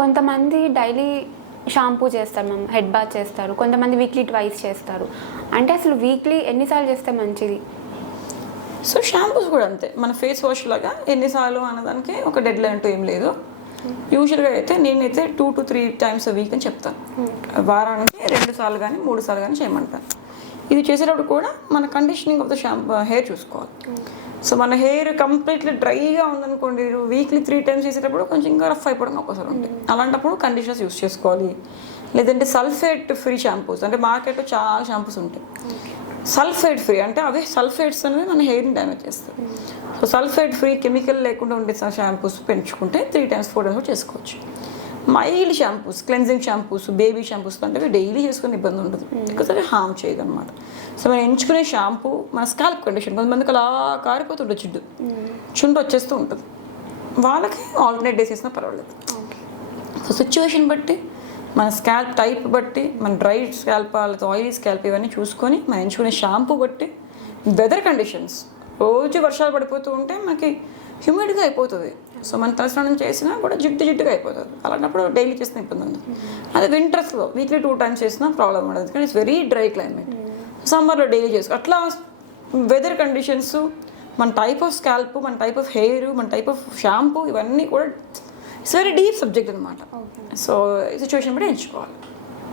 కొంతమంది daily shampoo చేస్తారు ma'am head bath చేస్తారు. కొంతమంది వీక్లీ ట్వైస్ చేస్తారు. అంటే అసలు వీక్లీ ఎన్నిసార్లు చేస్తే మంచిది? సో షాంపూస్ కూడా అంతే. మన ఫేస్ వాష్ లాగా ఎన్నిసార్లు అన్నదానికి ఒక డెడ్ లైన్ అంటూ ఏం లేదు. యూజువల్గా అయితే నేనైతే two to three times week అని చెప్తాను. వారానికి రెండు సార్లు కానీ మూడు సార్లు కానీ చేయమంటాను. ఇది చేసేటప్పుడు కూడా మన conditioning of the shampoo hair చూసుకోవాలి. సో మన హెయిర్ కంప్లీట్లీ డ్రైగా ఉందనుకోండి వీక్లీ త్రీ టైమ్స్ చేసేటప్పుడు కొంచెం ఇంకా రఫ్ అయిపోవడం ఒకసారి ఉంటాయి అలాంటప్పుడు కండిషనర్స్ యూస్ చేసుకోవాలి. లేదంటే సల్ఫేట్ ఫ్రీ షాంపూస్ అంటే మార్కెట్లో చాలా షాంపూస్ ఉంటాయి. సల్ఫేట్ ఫ్రీ అంటే అవి సల్ఫేట్స్ అనేవి మన హెయిర్ని డ్యామేజ్ చేస్తాయి. సో సల్ఫేట్ ఫ్రీ కెమికల్ లేకుండా ఉండే షాంపూస్ పెంచుకుంటే త్రీ టైమ్స్ ఫోర్ టైమ్స్ చేసుకోవచ్చు. Mild shampoos cleansing shampoos baby shampoos అంటే డైలీ చేసుకునే ఇబ్బంది ఉండదు. బికాస్ అవి హామ్ చేయదు అనమాట సో మనం ఎంచుకునే షాంపూ మన స్కాల్ప్ కండిషన్ కొంతమందికి అలా కారిపోతుంటుంది చుడ్డు. చుండు వచ్చేస్తూ ఉంటుంది. వాళ్ళకి ఆల్టర్నేట్ డేస్ వేసినా పర్వాలేదు. సో సిచ్యువేషన్ బట్టి మన స్కాల్ప్ టైప్ బట్టి మన డ్రై స్కాల్ప్ లేకపోతే ఆయిలీ స్కాల్ప్ ఇవన్నీ చూసుకొని మనం ఎంచుకునే షాంపూ బట్టి వెదర్ కండిషన్స్ రోజు వర్షాలు పడిపోతూ ఉంటే మనకి హ్యూమిడ్గా అయిపోతుంది. సో మన తలస్నానం చేసినా కూడా జిడ్డు జిడ్డుగా అయిపోతుంది. అలాంటప్పుడు డైలీ చేసిన ఇబ్బంది ఉండదు. అదే వింటర్స్లో వీక్లీ టూ టైమ్స్ చేసినా ప్రాబ్లం ఉండదు. కానీ ఇట్స్ వెరీ డ్రై క్లైమేట్ సమ్మర్లో డైలీ చేసుకో అట్లా వెదర్ కండిషన్స్ మన టైప్ ఆఫ్ స్కాల్ప్ మన టైప్ ఆఫ్ హెయిర్ మన టైప్ ఆఫ్ షాంపూ ఇవన్నీ కూడా ఇట్స్ వెరీ డీప్ సబ్జెక్ట్ అనమాట సో సిచ్యువేషన్ బట్టి ఎంచుకోవాలి